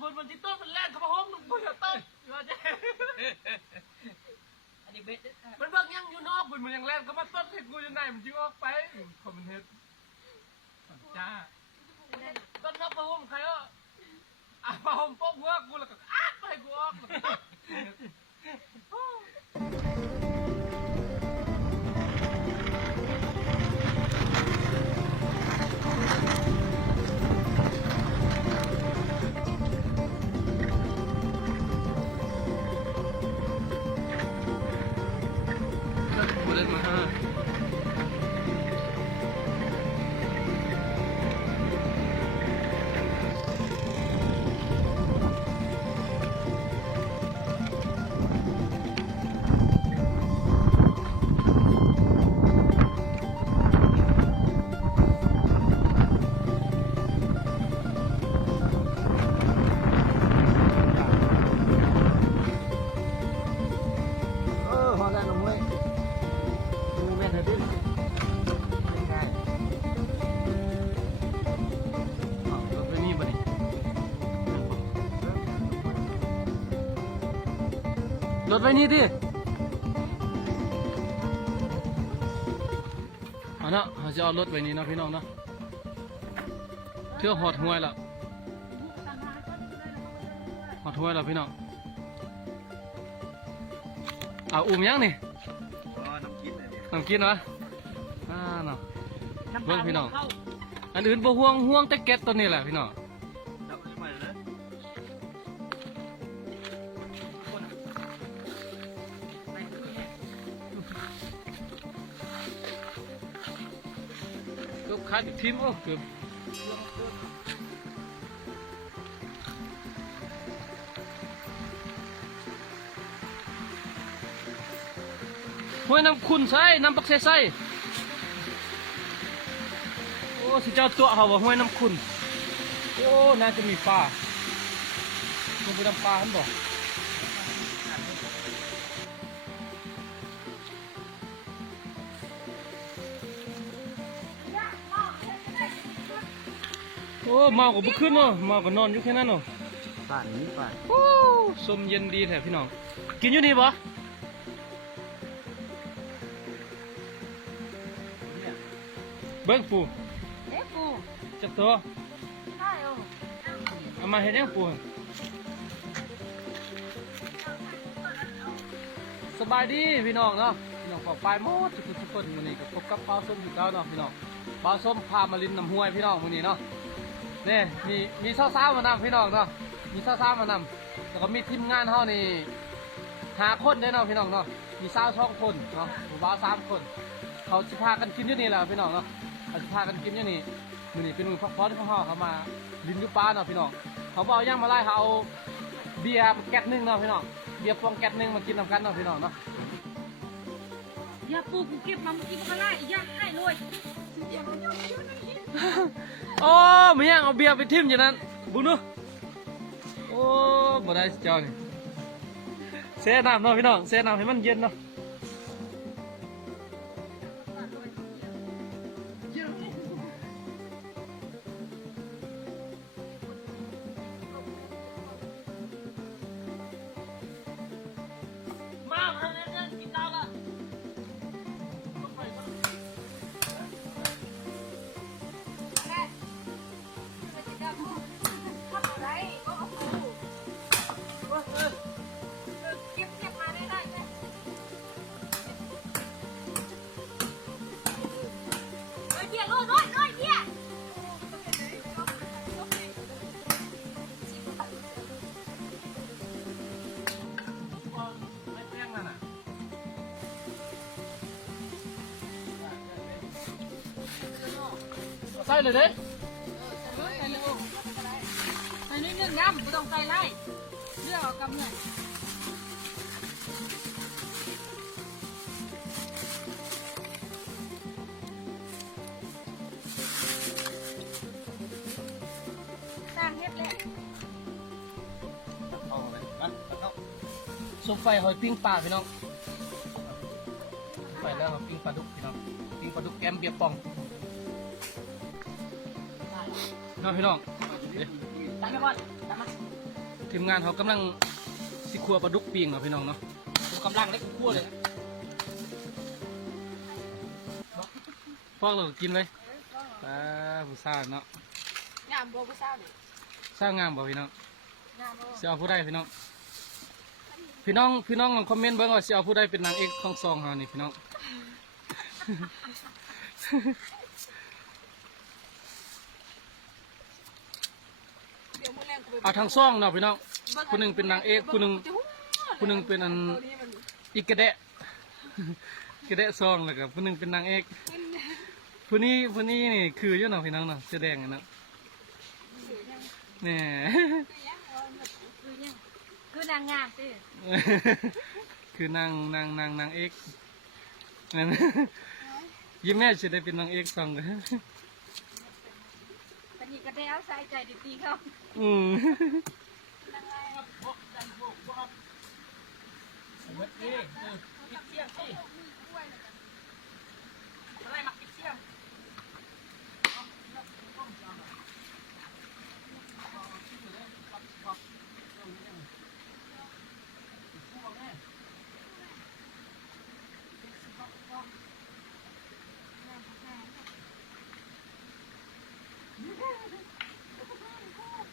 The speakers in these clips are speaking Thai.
คนมันที่ต้นมันแรกเขามาห้องหนุ่มกูอย่าต้นว่าจะอันนี้เบ็ดด้ค่ะมันเบิกยังอยู่นอกคุณมันยังแรกเขามาต้นให้กูจะไหนมันจึงออกไปคนมันเฮ็ดจ้าต้นนอกประหมใครอะอะประหมโป๊กหัวกูแล้วก็อ้าไปกูออก รถไปนี่ดิเอาเนาะเราจะเอารถไปนี่เนาะพี่น้องเนาะเที่ยวหอดห้วยละหอดห้วยละพี่น้องเอาอุ้มยังนี่อ๋อน้ำกินเลยเนี่ยน้ำกินวะอ่าเนาะเบิ่งพี่น้องเข้าอันอื่นบ่ห่วงห่วงแต่แก๊สตัวนี้แหละพี่น้อง ทีมโอ้เกือบห้วยน้ำขุนใส่น้ำปักเสใส่โอ้สิเจ้าตัวเขาว่าห้วยน้ำขุนโอ้ น่าจะมีปลาลงไปน้ำปลาเห็นบ่โอ้ เมาก็บ่ขึ้นเนาะเมาก็นอนอยู่แค่นั้นเนาะบ้านนี้บ้านโอ้สมเย็นดีแท้พี่น้อง กินอยู่นี่บ่เนี่ยเบิ้งปูเอ๊ะปูจักตัวใช่โอ้เอามาเฮ็ดหยังปูสบายดีพี่น้องเนาะพี่น้องขอไปหมดทุกคนทุกคนมื้อนี้ก็พบกับปลาส้มอยู่แล้วเนาะพี่น้องปลาส้มพามาลินน้ำห้วยพี่น้องมื้อนี้เนาะ นี่มีมีสาวๆมานำพี่น้องเนาะมีสาวๆมานำแล้วก็มีทีมงานเฮานี่หาคนเด้อเนาะพี่น้องเนาะมีสาวสองคนเนาะหมู่บ่าวสามคน เขาสิพากันกินอยู่นี่แหละพี่น้องเนาะเขาสิพากันกินอยู่นี่มื้อนี้เป็นมื้อพักผ่อนของเฮาเขามาลินอยู่ป่าเนาะพี่น้องเขาบ่เอาหยังมาไล่เขาเอาเบียร์แก๊สหนึงเนาะพี่น้องเบียร์ฟองแก๊สหนึงมากินนำกันเนาะพี่น้องเนาะอย่าปูกูเก็บมาเมื่อกี้มันก็ไล่อย่าให้เลย โอ้ไม่ยังเอาเบียร์ไปทิ่มอย่างนั้นบุญดูโอ้บ่ได้เจ้านี่เสียน้ำเนาะพี่น้องเสียน้ำให้มันเย็นเนาะ ส่เลยเด้ใส่นิดนึงน้ำไม่ต้องใส่ไล่เลือกเอากำเนิดสร้างเฮ็ดแหละเอาเลยนเข้าซุปไฟหอยปิ้งปลาพี่น้องไปแล้วปิ้งปลาดุกพี่น้องปิ้งปลาดุกแกมเบียร์ปอง นาะพี่น้องตั้งไปก่อนตั้งมาทีมงานเขากำลังสิครัวปลาดุกปิงเนาะพี่น้องเนาะกำลังเล็กคั่วเลยพวกเรากินเลยปลาผู้สาวเนาะงามบ่ผู้สาวนี่สร้างงามบ่พี่น้องงามบ่สิเอาผู้ใดพี่น้อง พี่น้องพี่น้องลองคอมเมนต์เบิ่งว่าสิเอาผู้ใดเป็นนางเอกของซองเฮานี่พี่น้อง เดี๋ยวมื้ อแรงกูไปเอาทางซองเนาะพี่น้องผู้หนึงเป็นนางเอกผู้หนึงผู้หนึงเป็นอันอีกกระเดะกระเดะซองแล้วก็ผู้หนึงเป็นนางเอกผู้นี้ผู้นี้นี่คืออยู่เนาะพี่น้องเนาะเสื้อแดงอะเนาะแหน่คือหยังคือนางงามติคือนางนางนางนางเอกนั่นยิ้มแม่จะได้เป็นนางเอกซองกันปา นนี้ก็ได้เอาใส่ใจดีๆเขาอืมอะไรมักกินเสี่ยง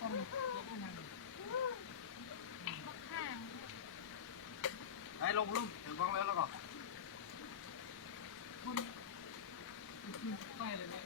ไปลงลุงถึงกล้องแล้วแล้วก็คนไปเลยเนี่ย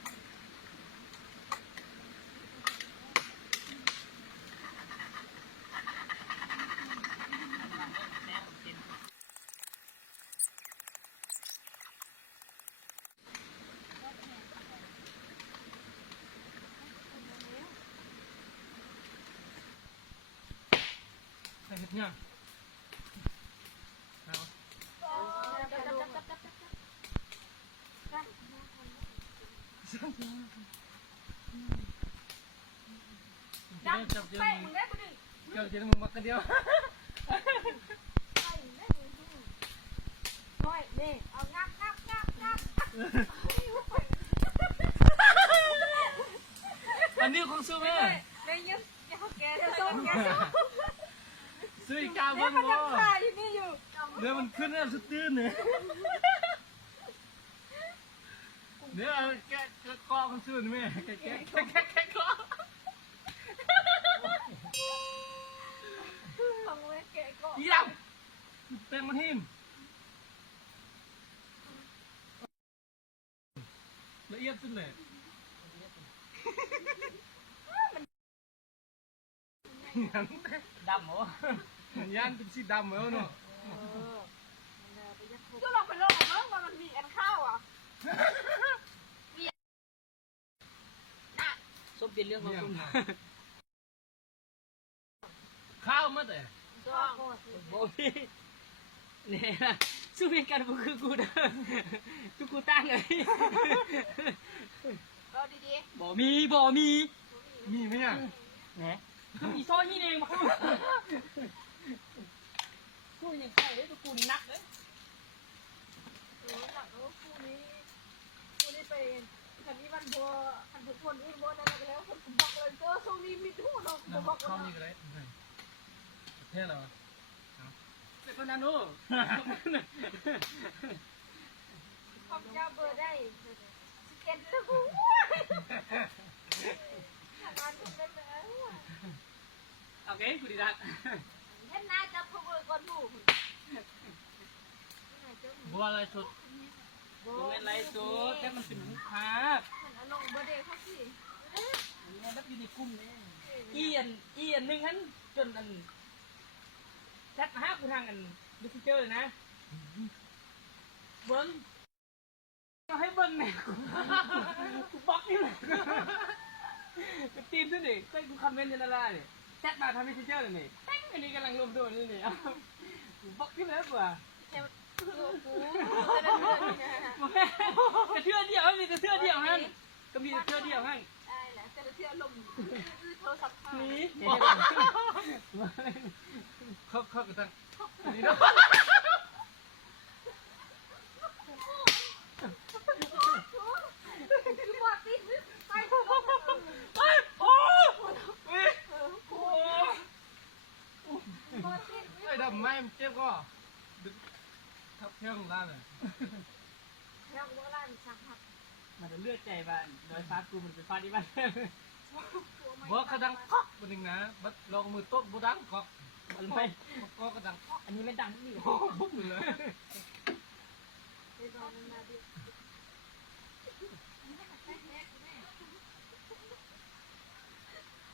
นี่เอางับงับงับงับอันนี้ของซื้อแม่ได้ยินอย่าเขา แกจะส่งแกส่งซื้ออีกาเดี๋เบิ้ยวงมันบ่ยังตายอยู่นี่อยู่เดี๋ยวมันขึ้นแล้วสุดตื้นเนี่ยเดี๋ยวเอาแกะแกะกอของซื้อนี่แม่แกะแกะแกะแกะแกะกอของเว้ยแกก็เยี่ยมแป้งมันหิมละเอียดสุดเลยยันดำเหรอ ยันเป็นสีดำแล้วเนาะก็ลองไปลองเบิ่งว่ามันมีอันข้าวอะส้มเป็นเรื่องของคุณข้าวมัดเลยจ้องโบพี่เนี่ยนะสู้เพียงกันบ่คือกูเด้อทุกกูตั้งเลยเอาดีบ่มีบ่มี มีไหมอะแหนอีซ้อยนี่เองมา คือสู้ยังไงเลยทุกกูนี่นักเลยๆเออหลังเออคู่นี้คู่นี้ไปคันนี้มันบัวคันทุกคนอื่นบัวนั่นไปแล้วคนผมบอกเลยก็ช่วงนี้มีทุกคนผมบอกข้าวว่านี่ก็ได้เท่าไหร่วะเป็นคนนั้นโน่ของเจ้าเบอร์ได้สเก็ตแล้วกูทำงานทุกเดือนเลยโอเคกูดีละเห็ นหน้าจับพวกเบอร์ก่อนดูบัวอะไรสดกูเล่นไรสุดแต่มันเป็นลูกค้ามันอารมณ์เบอร์เดย์เขาสิเนี่ยรับอยู่ในกลุ่มเนี่ยอีอันอีอันหนึ่งฮันจนอันแชทมาหากูทางอันดูฟิเจอร์เลยนะเบิ้งก็ให้เบิ้งแม่กูกูบล็อกนี่เลยกูตีมด้วยนี่ก็กูคอมเมนต์ในนาราเนี่ย แชทมาทำให้ฟิเจอร์เลยนี่แต้งอันนี้กำลังรวมตัวนี่นี่เอาบล็อกที่แล้วกว่าเจ้าตัวกูแต่ละเดือนนี่นะแม่กระเทือเดียวมีกระเทือเดียวฮั่นก็มีกระเทือเดียวฮันได้แหละแต่ละเที่ยวลมโทรศัพท์นี่เขาเขากระตังนี่เนาะ คือว่าติดไป โอ้โอ้ เจ็บก็ดึกทับแข้งล่างเลยแล้วก็ล่างชักหักมันจะเลือดใจบ้านโดยฟ้ากูมันเป็นฟ้าที่บ้านบอกกระดังก๊อกบนหนึ่งนะบัดลองมือโต๊ะบูดังก๊อกมันไม่ก็กระดังก๊อกอันนี้ไม่ดังนี่โอ้บุ๊บเลยไปตอนนั้นมาดิ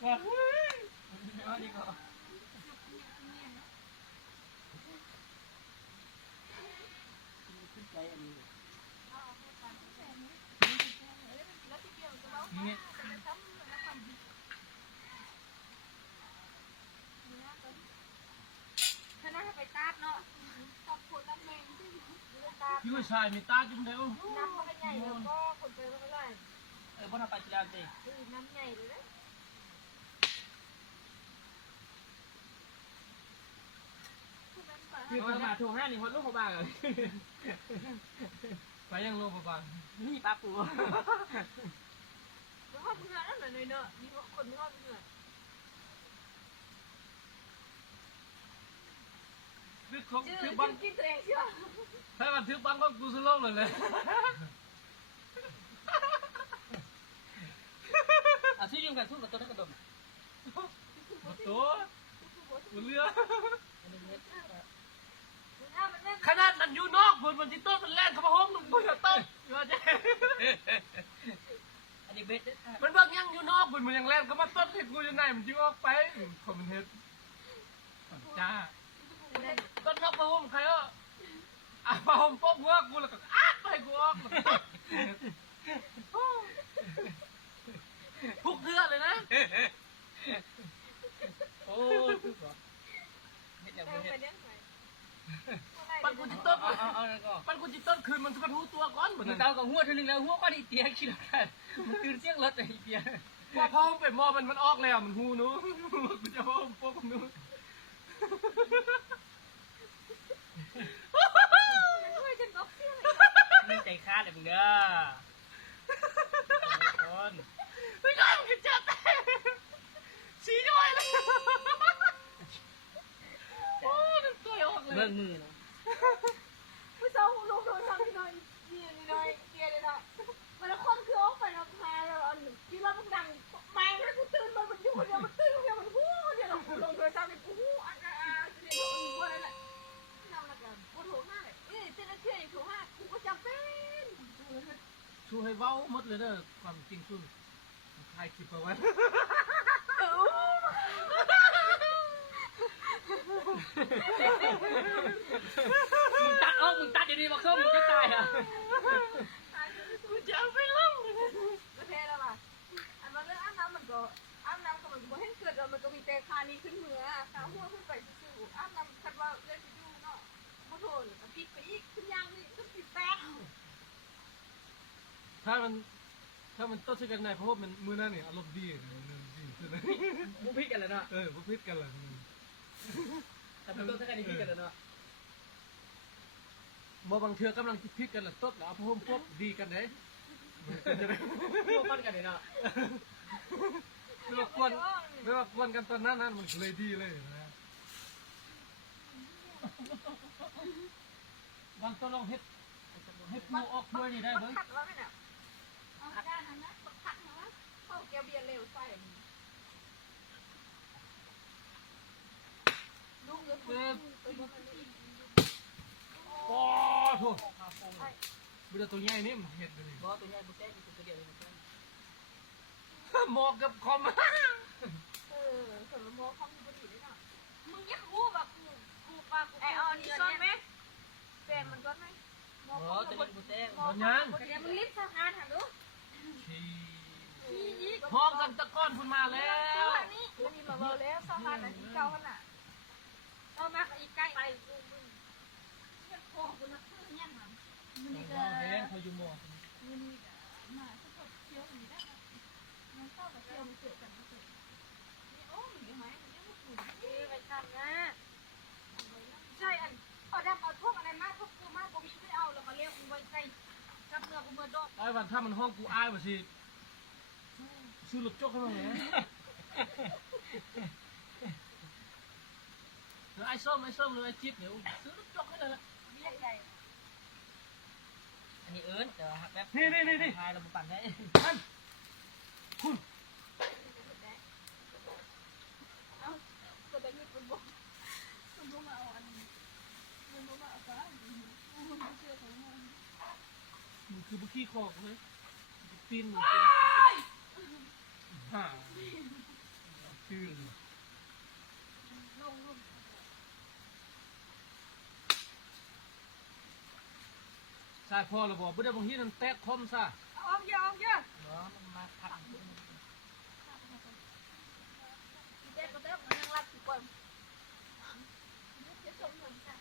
ว่าเฮ้ยอันนี้ก็ขึ้นใจอันนี้ นี่ ถ้าน่าไปตาดเนาะตอบคนนั้นเอ งที่ตาดพี่ชายมีตาจุ่มเดียวน้ำมันใหญ่แล้วก็คนไปไม่ได้เออพ่อทำไปทีละสิคือน้ำใหญ่เลย นะคือคนมาโทรห้านี่คนลูกเขาบ้าเลยไปยังโลประบาลนี่ป้าปูแล้วห้องเพื่อนนั่นหน่อยเนาะมีคนมีห้องเพื่อนคือของชื่อคือบังกินตัวเองเชียวถ้ามันถือบังก็กูสโลกเลยเลยอะซื้อยืมกันสู้กับตัวนั้นกระดมมาตัวมันเรือ ขนาดมันอยู่นอกบนบนที่ต้นมันแล่นเข้ามาห้องมึงกูจะต้นว่าใจอันนี้เบ็ดมันเบิกยังอยู่นอกบนมันยังแล่นเข้ามาต้นเห็ดกูอยู่ไหนมันจึงออกไปคนมันเห็ดจ้าต้นนอกมาห้องใครอะอะมาห้องป๊อกหัวกูแล้วก็อ้าไปกูออกเดือนเลยนะ โอ้คือก่อนเม็ดอย่าง แม่ เม็ด ไปเล่นไป ปันกูจิต้น เอาเอาเอาแล้วก็ ปันกูจิต้นคืนมันก็รู้ตัว ก่อนเหมือนมักันนเตากับหัวเท่านึงแล้วหัวก็ดีเตียคิดกันมันตื่นเสียงรถไอ้เตียว่าพ่อเป็นมอมันมันออกแล้วมันหูนู้มันจะพ่อพวกนู้ ช่วยฉันก็เชื่อ ไม่ใจคาดเลยมึงเด้อคน ไม่ได้มันจะแต่ชี้ด้วยเลยโอ้น้ำตัวออกเลย เบิ่งมือเนาะ ผู้สาวหูลูกโดนทำหน่อยนี่หน่อยเกียร์เลยนะมันคนคือออกไปแล้วพาแล้วอันที่เราต้องดังแมงให้กูตื่นมันมันอยู่เดียวมันตื่นเดียวมันหูเดียวลงโดยตามเป็นกูหูอันอะเดี๋ยวมันว่านั่นแหละนำละกันกูโถมากเอ้ยเจ้าหน้าที่โถมากกูก็จำเป็น ชูให้ เว้าหมดเลยเด้อความจริงคือถ่ายคลิปเอาไว้ มึงตัดเอ้ามึงตัดดีๆมาเครื่องมึงจะตายอะ กูจะเอาไปล่อง ประเทศแล้วล่ะอันมาเรื่องอาบน้ำมันก็อาบน้ำก็มันก็ให้เกิดมันก็มีแต่คานี้ขึ้นเหนือตาหัวขึ้นไปซื่ออาบน้ำคัดว่าเล่นไปดูเนาะมาโถนกับพริกไปอีกขึ้นยางนี่ขึ้นปิดแป๊ก ถ้ามันถ้า มันต้นช่วยกันได้เพราะว่ามันมือนั่นเนี่ยอารมณ์ดีมือนั่นดีขึ้นนะมึงพิดกันแล้วเนาะเออพวกพิษกันเลยแต่เป็นต้นสักการนี่พิดกันแล้วเนาะบ่บางเทือกำลังพิษกันละต้นแล้วเอาพวกพวกดีกันเลยจะได้พวกมันกันเลยเนาะไม่ว่ากวนไม่ว่ากวนกันตอนนั้นนั้นมันเลยดีเลยนะบางตัวลองเฮ็ดเฮ็ดปูออกด้วยนี่ได้เบิ้งผักแล้วไหมเนี่ยเอาด้านนั้นนะผักนะ เข้าแก้วเบียร์เร็วใส่ลูกเยอะปุ๊บตัวมันนี่โอ้โหบุญตัวใหญ่นี่มันเฮ็ดเลยบอตัวใหญ่บุแจ้อยู่ตัวเดียวเลยหมอกกับคอมเออส่วนโมเขามีบดีด้วยนาะมึงอยากรู้แบบกูกูปากกูไอออนนี่ซ่อนไหมเป็นมันก้อนไหมบอตัวใหญ่บุแจ้ตอนยังเดี๋ยวมึงรีบทำงานถาม ดูห้องกันตะก้อนพุ่นมาแล้วนี่มันมีมาเบาแล้วสะพานอันที่เก่าขนาดเอามาอีกใกล้ไปกูมึงเพื่อนพ่อกูนะเพื่อนเนี่ยมันมันนี่ก็แดงเขาอยู่หมอกมันนี่ก็มาสักคนเที่ยวอย่างนี้ได้มันเข้ากับเที่ยวมันเกิดกันมันเกิดนี่โอ้มันยังไงมันยังไม่ถูกเอ้ไปทำนะใช่อันเอาดำเอาพวกอะไรมาพวกกูมากูมีไม่เอาแล้วมาเรียกกูไว้ใส่กับเนื้อกูเมื่อดอกไอ้วันถ้ามันห้องกูอายว่าสิ ซื้อลูกจกให้มันไงรือไอ้ส้มไอ้ส้มหรือไอ้จิ๊บเดี๋ยวซื้อลูกจกให้เลยละเรียกใหญ่อันนี้เอิร์นเดี๋ยวแป๊บนี่นี่นี่นี่ทายเราปั่นได้ท่านคุณเอ้าก็ได้มีคนบอกคนบอกมาเอาอันนี้คนบอกมาเอาฟ้าคนไม่เชื่อของมันมันคือบุกี้คอกเลยปีนห่าชื่อ ลงลง ใช่พ่อเราบอกไม่ได้บางทีนั่นแตกคอมซะออกเยอะออกเยอะเนาะมันมาขัดเจ๊ก็ได้มันยังรักทุกคนจะส่งเงินค่ะ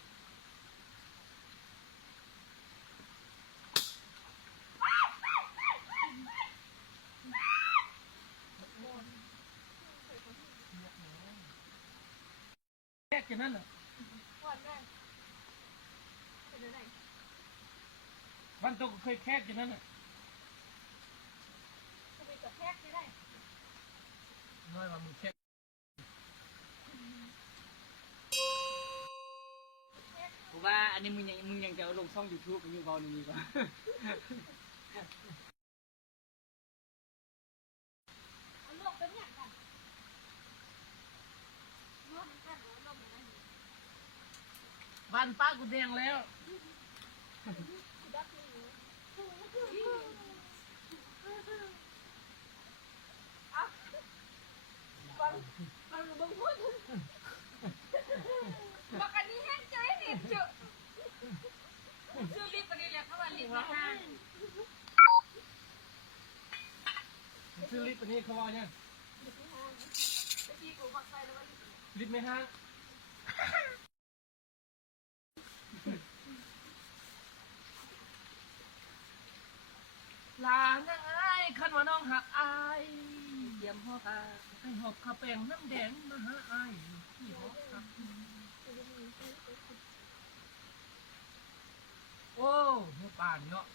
แตกอย่างนั้นเหรอ ก่อนได้เป็นอะไร วันโตก็เคยแคกอย่างนั้นน่ะจะไปกับแพกไม่ได้น้อยว่ามึงแคกผมว่าอันนี้มึงยังมึงยังจะเอาลงช่องยูทูบมึงยังเบาหนึ่งดีกว่า เอาลงเป็นอย่างกันลงกันลงกัน บ้านป้ากูแดงแล้ว ดักนี่อะฟังฟังบังพูดบอกอันนี้แห้งเจอเห็นเจอชื่อลิฟต์อันนี้แหละเขาว่าลิฟต์ห้าง ซื้อ ลิฟต์อันนี้เขาว่าเนี่ยลิฟต์ห้างตะกี้กูบไปไม่ห้างลานไอ้ขันว่าน้องหักอายเยี่ยมหอกาให้หอบข้าวแป้งน้ำแดงมาหาอายที่หอบครับโอ้เมื่อป่านเนาะ